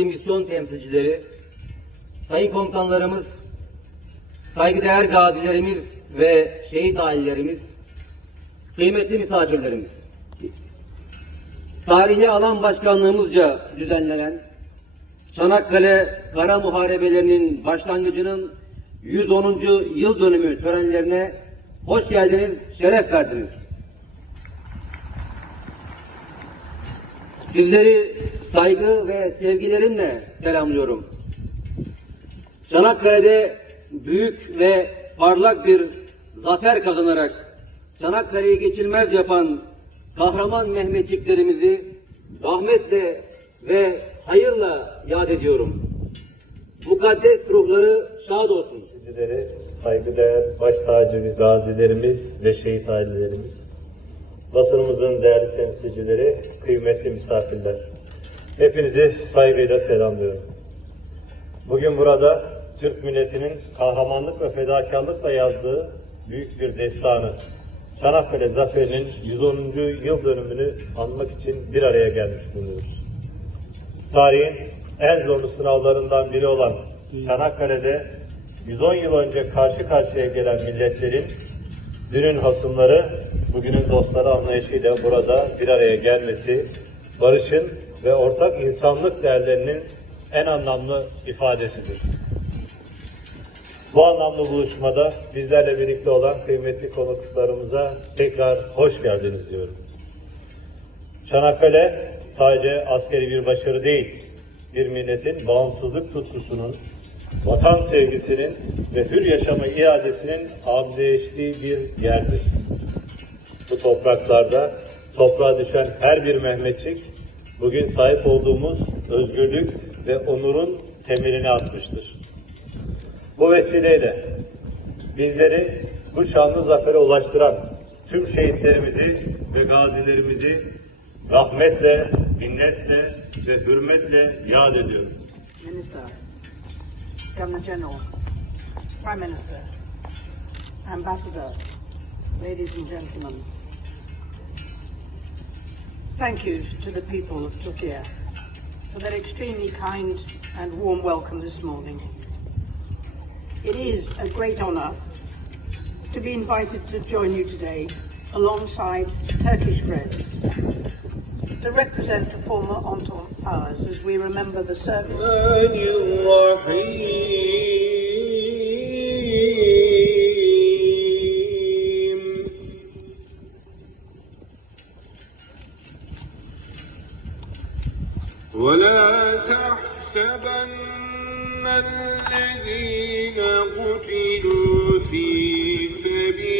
misyon temsilcileri, sayın komutanlarımız, saygıdeğer gazilerimiz ve şehit ailelerimiz, kıymetli misafirlerimiz. Tarihi alan başkanlığımızca düzenlenen Çanakkale Kara Muharebelerinin başlangıcının 110. yıl dönümü törenlerine hoş geldiniz, şeref verdiniz. Sizleri saygı ve sevgilerimle selamlıyorum. Çanakkale'de büyük ve parlak bir zafer kazanarak Çanakkale'yi geçilmez yapan kahraman Mehmetçiklerimizi rahmetle ve hayırla yad ediyorum. Mukaddes ruhları şad olsun. Gazileri, saygıdeğer baş tacı gazilerimiz ve şehit ailelerimiz, basınımızın değerli temsilcileri, kıymetli misafirler. Hepinizi saygıyla selamlıyorum. Bugün burada Türk milletinin kahramanlık ve fedakarlıkla yazdığı büyük bir destanı, Çanakkale Zaferi'nin 110. yıl dönümünü anmak için bir araya gelmiş bulunuyoruz. Tarihin en zorlu sınavlarından biri olan Çanakkale'de 110 yıl önce karşı karşıya gelen milletlerin dünün hasımları, bugünün dostları anlayışıyla burada bir araya gelmesi, barışın ve ortak insanlık değerlerinin en anlamlı ifadesidir. Bu anlamlı buluşmada bizlerle birlikte olan kıymetli konuklarımıza tekrar hoş geldiniz diyorum. Çanakkale sadece askeri bir başarı değil, bir milletin bağımsızlık tutkusunun, vatan sevgisinin ve hür yaşama iadesinin abdeleştiği bir yerdir. Bu topraklarda toprağa düşen her bir Mehmetçik, bugün sahip olduğumuz özgürlük ve onurun temelini atmıştır. Bu vesileyle bizleri bu şanlı zafere ulaştıran tüm şehitlerimizi ve gazilerimizi rahmetle, minnetle ve hürmetle yad ediyorum. Governor General, Prime Minister, Ambassador, ladies and gentlemen. Thank you to the people of Turkey for their extremely kind and warm welcome this morning. It is a great honour to be invited to join you today alongside Turkish friends to represent the former Entente powers as we remember the service. الرحمن الرحيم ولا تحسبن الذين قتلوا في سبيل